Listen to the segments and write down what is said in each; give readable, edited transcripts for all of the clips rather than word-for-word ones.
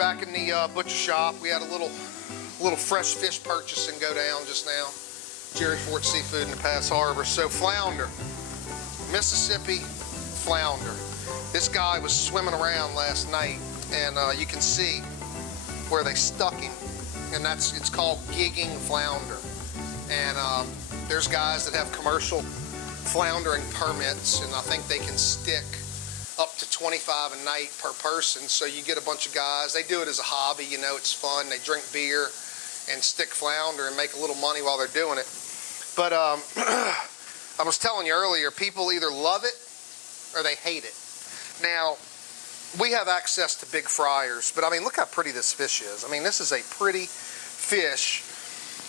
back in the butcher shop. We had a little fresh fish purchasing go down just now. Jerry Fort Seafood in the Pass Harbor. So flounder, Mississippi flounder. This guy was swimming around last night, and you can see where they stuck him, and it's called gigging flounder. And there's guys that have commercial floundering permits, and I think they can stick up to 25 a night per person. So you get a bunch of guys, they do it as a hobby, you know, it's fun. They drink beer and stick flounder and make a little money while they're doing it. But I was telling you earlier, people either love it or they hate it. Now, we have access to big fryers, but I mean, look how pretty this fish is. I mean, this is a pretty fish,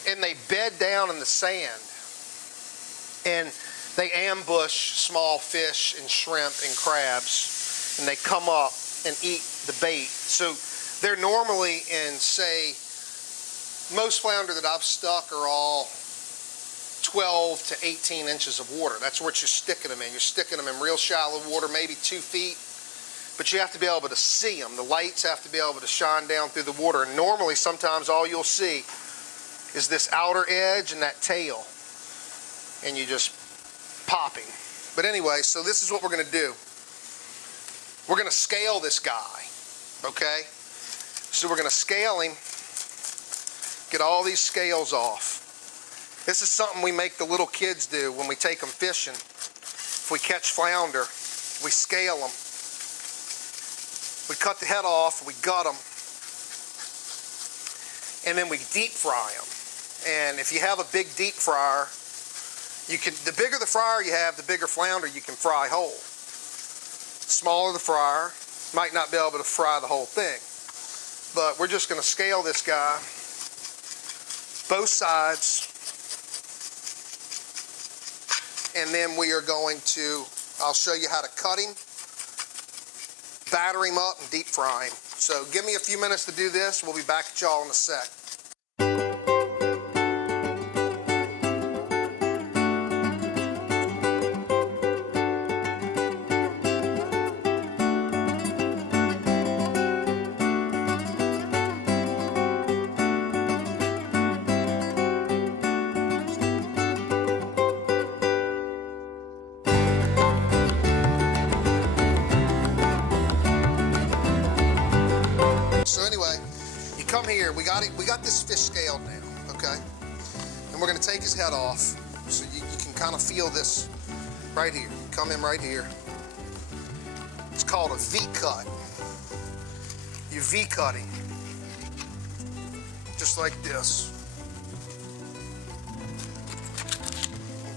and they bed down in the sand, and they ambush small fish and shrimp and crabs, and they come up and eat the bait. So they're normally in, say, most flounder that I've stuck are all 12 to 18 inches of water. That's what you're sticking them in. You're sticking them in real shallow water, maybe 2 feet, but you have to be able to see them. The lights have to be able to shine down through the water, and normally sometimes all you'll see is this outer edge and that tail, and you just pop him. But anyway, so this is what we're going to do. We're going to scale this guy, okay? So we're going to scale him, get all these scales off. This is something we make the little kids do when we take them fishing. If we catch flounder, we scale them. We cut the head off, we gut them, and then we deep fry them. And if you have a big deep fryer, the bigger the fryer you have, the bigger flounder you can fry whole. The smaller the fryer, might not be able to fry the whole thing. But we're just going to scale this guy, both sides, and then we are going to, I'll show you how to cut him, batter him up, and deep fry him. So give me a few minutes to do this. We'll be back at y'all in a sec. So anyway, you come here, we got this fish scaled now, okay? And we're gonna take his head off, so you can kind of feel this right here. Come in right here. It's called a V-cut. You V-cut him, just like this,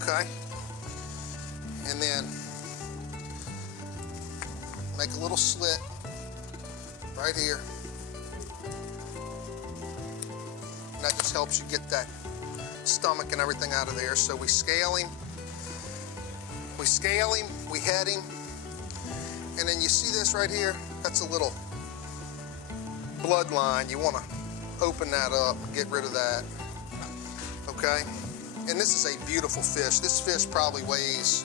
okay? And then make a little slit right here. That just helps you get that stomach and everything out of there. So we scale him, we head him, and then you see this right here? That's a little bloodline. You want to open that up, get rid of that, okay? And this is a beautiful fish. This fish probably weighs,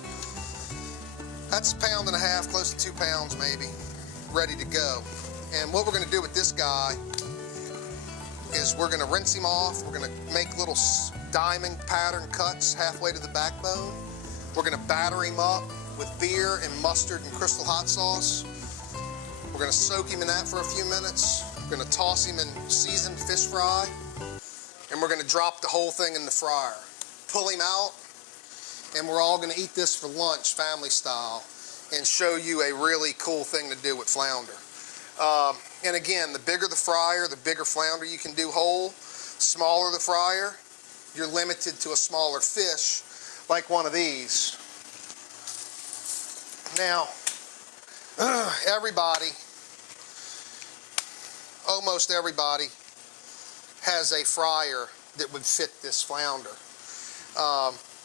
that's 1.5 pounds, close to 2 pounds maybe, ready to go. And what we're going to do with this guy is we're going to rinse him off. We're going to make little diamond pattern cuts halfway to the backbone. We're going to batter him up with beer and mustard and crystal hot sauce. We're going to soak him in that for a few minutes. We're going to toss him in seasoned fish fry, and we're going to drop the whole thing in the fryer. Pull him out, and we're all going to eat this for lunch, family style, and show you a really cool thing to do with flounder. And again, the bigger the fryer, the bigger flounder you can do whole. Smaller the fryer, you're limited to a smaller fish, like one of these. Now, everybody, almost everybody, has a fryer that would fit this flounder.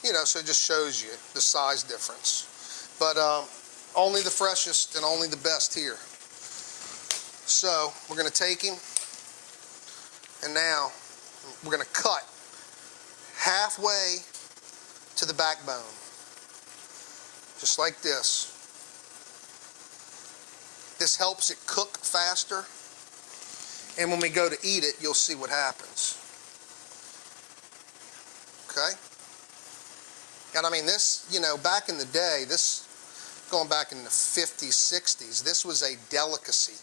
You know, so it just shows you the size difference. But only the freshest and only the best here. So we're going to take him, and now we're going to cut halfway to the backbone, just like this. This helps it cook faster, And when we go to eat it, you'll see what happens. Okay? And I mean, this, you know, back in the day, this, going back in the 50s, 60s, this was a delicacy.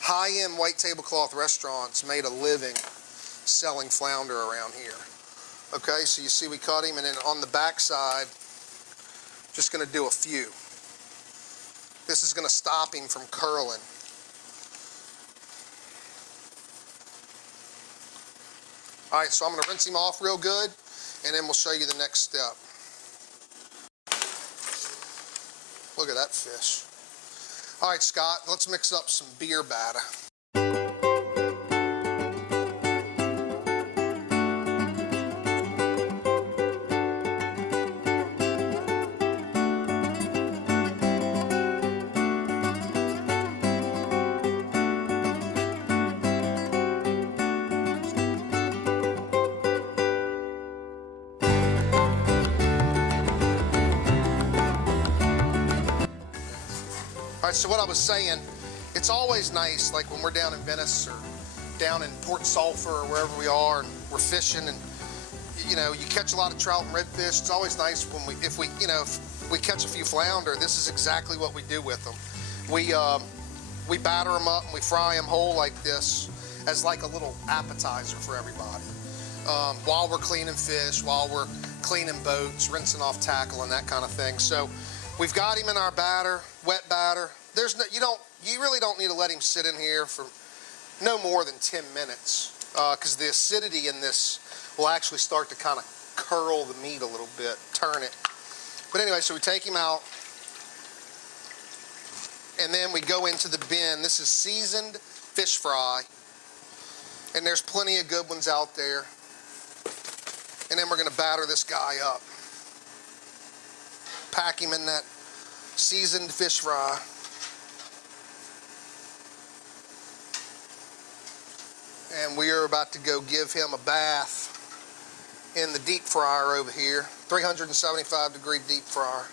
High-end white tablecloth restaurants made a living selling flounder around here. Okay, so you see we cut him, and then on the back side, just gonna do a few. This is gonna stop him from curling. All right, so I'm gonna rinse him off real good, and then we'll show you the next step. Look at that fish. All right, Scott, let's mix up some beer batter. All right, so what I was saying, it's always nice, like when we're down in Venice or down in Port Sulphur or wherever we are, and we're fishing, and you know, you catch a lot of trout and redfish. It's always nice when if we catch a few flounder. This is exactly what we do with them. We batter them up and we fry them whole like this, as like a little appetizer for everybody. While we're cleaning fish, while we're cleaning boats, rinsing off tackle and that kind of thing. So we've got him in our batter, wet batter. There's no, you really don't need to let him sit in here for no more than 10 minutes, because the acidity in this will actually start to kind of curl the meat a little bit, turn it. But anyway, so we take him out, and then we go into the bin. This is seasoned fish fry, and there's plenty of good ones out there. And then we're gonna batter this guy up. Pack him in that seasoned fish fry. And we are about to go give him a bath in the deep fryer over here, 375 degree deep fryer.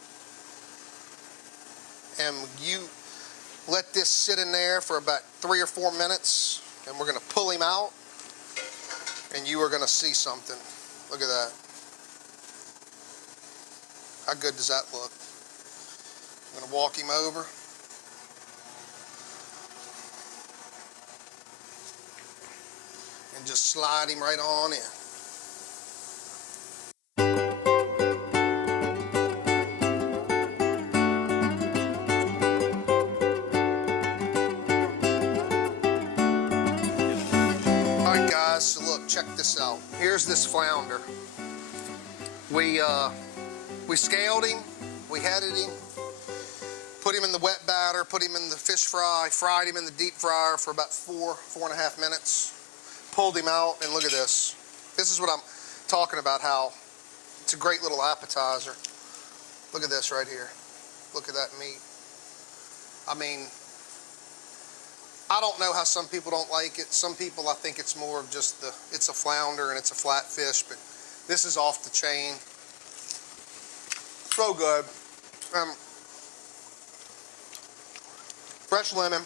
And you let this sit in there for about 3 or 4 minutes, and we're gonna pull him out, and you are gonna see something. Look at that. How good does that look? I'm gonna walk him over. And just slide him right on in. All right, guys, so look, check this out. Here's this flounder. We scaled him, we headed him, put him in the wet batter, put him in the fish fry, fried him in the deep fryer for about 4.5 minutes, pulled him out, and look at this. This is what I'm talking about, how it's a great little appetizer. Look at this right here. Look at that meat. I mean, I don't know how some people don't like it. Some people, I think it's more of just it's a flounder and it's a flat fish, but this is off the chain. So good. Fresh lemon,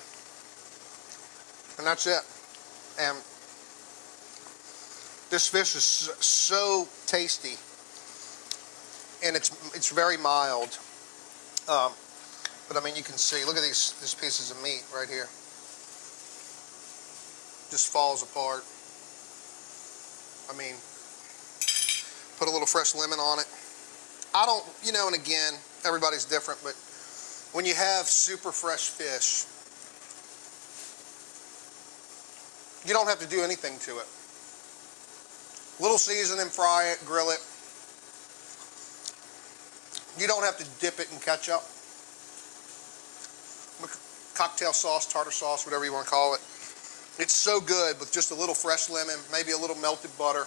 and that's it. And this fish is so tasty, and it's very mild. But I mean, you can see. Look at these pieces of meat right here. Just falls apart. I mean, put a little fresh lemon on it. I don't, and again, everybody's different, but when you have super fresh fish, you don't have to do anything to it. Little seasoning, fry it, grill it. You don't have to dip it in ketchup, cocktail sauce, tartar sauce, whatever you want to call it. It's so good with just a little fresh lemon, maybe a little melted butter.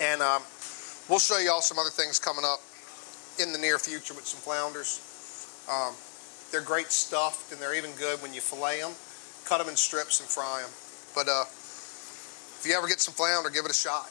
And we'll show you all some other things coming up in the near future with some flounders. They're great stuffed, and they're even good when you fillet them, cut them in strips and fry them. But if you ever get some flounder, give it a shot.